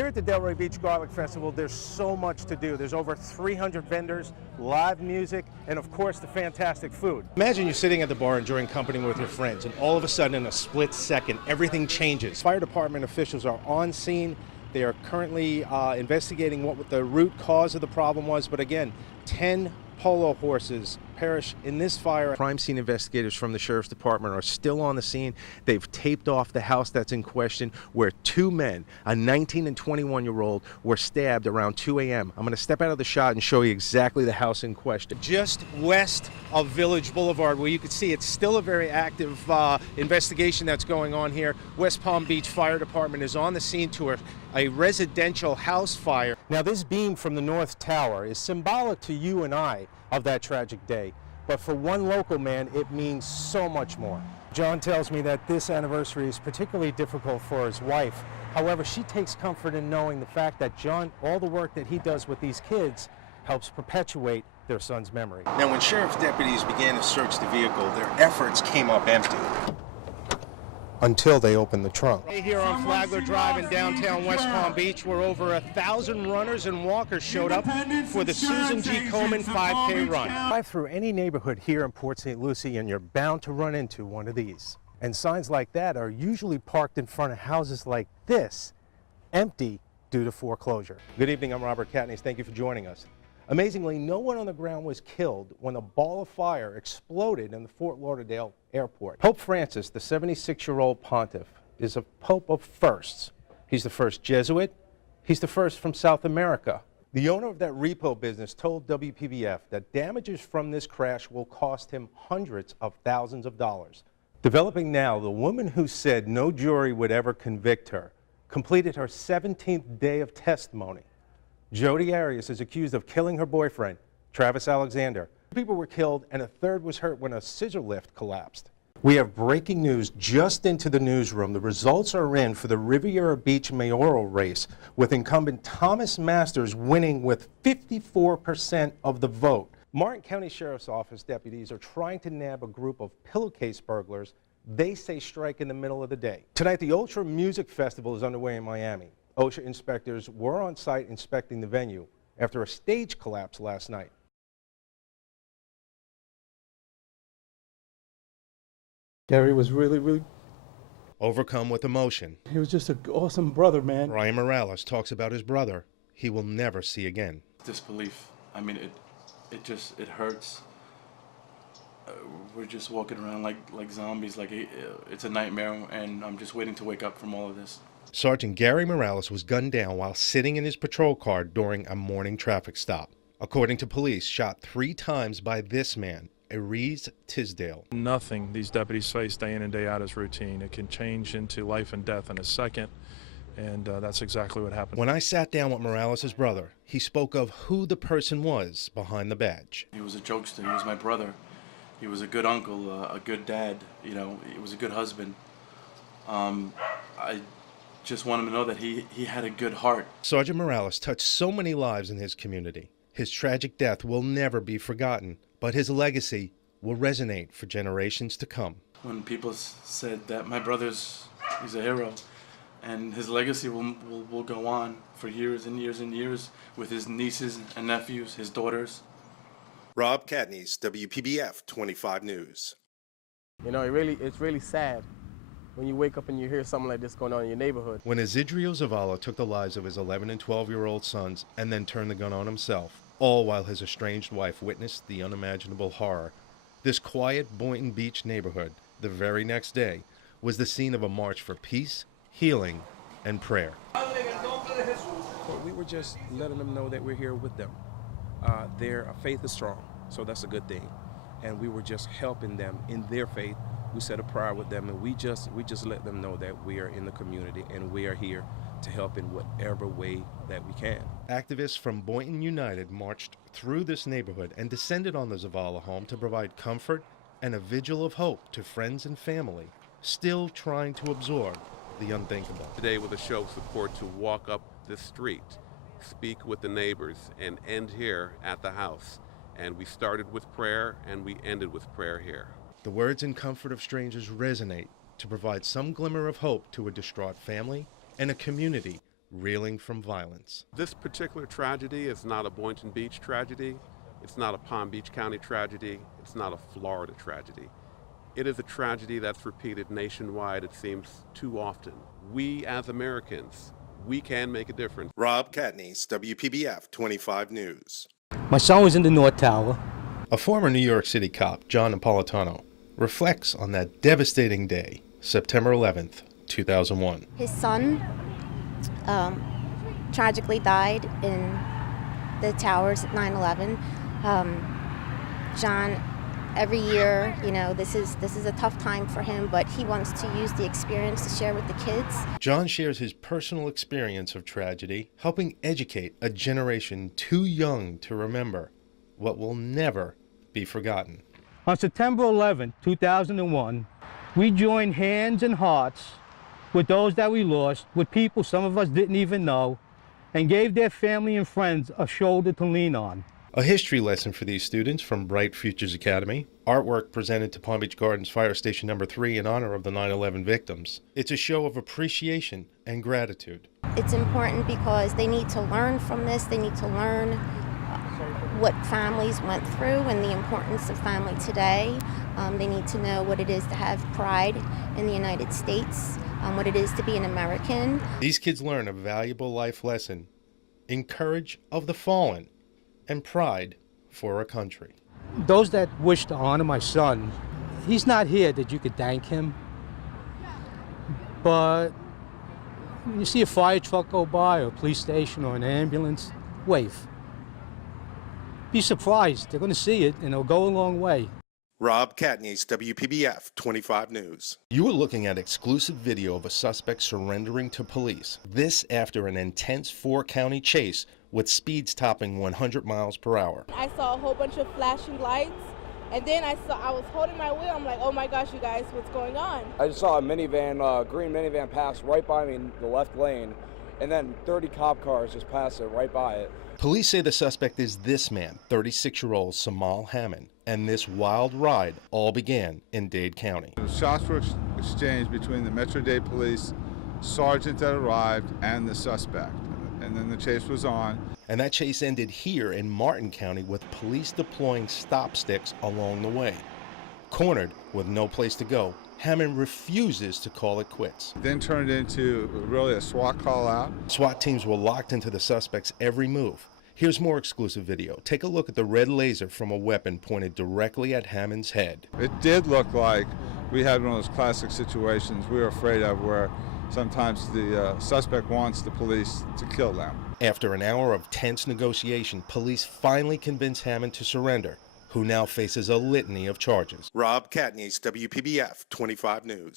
Here at the Delray Beach Garlic Festival, there's so much to do. There's over 300 vendors, live music, and of course the fantastic food. Imagine you're sitting at the bar enjoying company with your friends, and all of a sudden in a split second, everything changes. Fire department officials are on scene. They are currently investigating what the root cause of the problem was, but again, 10 polo horses perish in this fire. Crime scene investigators from the Sheriff's Department are still on the scene. They've taped off the house that's in question where two men, a 19 and 21-year-old, were stabbed around 2 a.m. I'm going to step out of the shot and show you exactly the house in question. Just west of Village Boulevard, where you can see it's still a very active investigation that's going on here. West Palm Beach Fire Department is on the scene to a residential house fire. Now, this beam from the North Tower is symbolic to you and I of that tragic day, but for one local man, it means so much more. John tells me that this anniversary is particularly difficult for his wife. However, she takes comfort in knowing the fact that John, all the work that he does with these kids, helps perpetuate their son's memory. Now, when sheriff's deputies began to search the vehicle, their efforts came up empty. Until they opened the trunk. Here on Flagler Drive in downtown West Palm Beach, where over 1,000 runners and walkers showed up for the Susan G. Komen 5K run. Drive through any neighborhood here in Port St. Lucie and you're bound to run into one of these. And signs like that are usually parked in front of houses like this, empty due to foreclosure. Good evening, I'm Robert Catanese. Thank you for joining us. Amazingly, no one on the ground was killed when a ball of fire exploded in the Fort Lauderdale airport. Pope Francis, the 76-year-old pontiff, is a pope of firsts. He's the first Jesuit. He's the first from South America. The owner of that repo business told WPBF that damages from this crash will cost him hundreds of thousands of dollars. Developing now, the woman who said no jury would ever convict her completed her 17th day of testimony. Jodi Arias is accused of killing her boyfriend, Travis Alexander. Two people were killed and a third was hurt when a scissor lift collapsed. We have breaking news just into the newsroom. The results are in for the Riviera Beach mayoral race, with incumbent Thomas Masters winning with 54% of the vote. Martin County Sheriff's Office deputies are trying to nab a group of pillowcase burglars they say strike in the middle of the day. Tonight, the Ultra Music Festival is underway in Miami. OSHA inspectors were on site inspecting the venue after a stage collapse last night. Gary was really overcome with emotion. He was just an awesome brother, man. Ryan Morales talks about his brother he will never see again. Disbelief. I mean, it hurts. We're just walking around like zombies, like it's a nightmare, and I'm just waiting to wake up from all of this. Sergeant Gary Morales was gunned down while sitting in his patrol car during a morning traffic stop. According to police, shot 3 times by this man, Aries Tisdale. Nothing these deputies face day in and day out is routine. It can change into life and death in a second, and that's exactly what happened. When I sat down with Morales' brother, he spoke of who the person was behind the badge. He was a jokester. He was my brother. He was a good uncle, a good dad. You know, he was a good husband. I just want him to know that he had a good heart. Sergeant Morales touched so many lives in his community. His tragic death will never be forgotten, but his legacy will resonate for generations to come. When people said that my brother's, he's a hero, and his legacy will go on for years and years and years with his nieces and nephews, his daughters. Rob Catanese, WPBF 25 News. You know, it's really sad when you wake up and you hear something like this going on in your neighborhood. When Isidrio Zavala took the lives of his 11 and 12-year-old sons and then turned the gun on himself, all while his estranged wife witnessed the unimaginable horror, this quiet Boynton Beach neighborhood, the very next day, was the scene of a march for peace, healing, and prayer. We were just letting them know that we're here with them. Their faith is strong, so that's a good thing. And we were just helping them in their faith. We said a prayer with them, and we just let them know that we are in the community and we are here to help in whatever way that we can. Activists from Boynton United marched through this neighborhood and descended on the Zavala home to provide comfort and a vigil of hope to friends and family, still trying to absorb the unthinkable. Today with a show of support to walk up the street, speak with the neighbors, and end here at the house. And we started with prayer and we ended with prayer here. The words and comfort of strangers resonate to provide some glimmer of hope to a distraught family and a community reeling from violence. This particular tragedy is not a Boynton Beach tragedy. It's not a Palm Beach County tragedy. It's not a Florida tragedy. It is a tragedy that's repeated nationwide, it seems, too often. We as Americans, we can make a difference. Rob Catanese, WPBF 25 News. My son was in the North Tower. A former New York City cop, John Napolitano, reflects on that devastating day, September 11th, 2001. His son tragically died in the towers at 9/11. John, every year, you know, this is a tough time for him, but he wants to use the experience to share with the kids. John shares his personal experience of tragedy, helping educate a generation too young to remember what will never be forgotten. On September 11, 2001, we joined hands and hearts with those that we lost, with people some of us didn't even know, and gave their family and friends a shoulder to lean on. A history lesson for these students from Bright Futures Academy. Artwork presented to Palm Beach Gardens Fire Station Number 3 in honor of the 9/11 victims. It's a show of appreciation and gratitude. It's important because they need to learn from this. They need to learn what families went through and the importance of family today. They need to know what it is to have pride in the United States, what it is to be an American. These kids learn a valuable life lesson in courage of the fallen and pride for a country. Those that wish to honor my son, he's not here that you could thank him, but when you see a fire truck go by or a police station or an ambulance, wave. Be surprised. They're going to see it and it'll go a long way. Rob Catanese, WPBF 25 News. You are looking at exclusive video of a suspect surrendering to police. This after an intense 4-county chase with speeds topping 100 miles per hour. I saw a whole bunch of flashing lights, and then I was holding my wheel. I'm like, oh my gosh, you guys, what's going on? I just saw a minivan, green minivan pass right by me in the left lane, and then 30 cop cars just passed it right by it. Police say the suspect is this man, 36-year-old Samal Hammond, and this wild ride all began in Dade County. Shots were exchanged between the Metro-Dade police sergeant that arrived and the suspect, and then the chase was on. And that chase ended here in Martin County with police deploying stop sticks along the way. Cornered with no place to go, Hammond refuses to call it quits. Then turned into really a SWAT call out. SWAT teams were locked into the suspect's every move. Here's more exclusive video. Take a look at the red laser from a weapon pointed directly at Hammond's head. It did look like we had one of those classic situations we were afraid of where sometimes the suspect wants the police to kill them. After an hour of tense negotiation, police finally convince Hammond to surrender, who now faces a litany of charges. Rob Catanese, WPBF 25 News.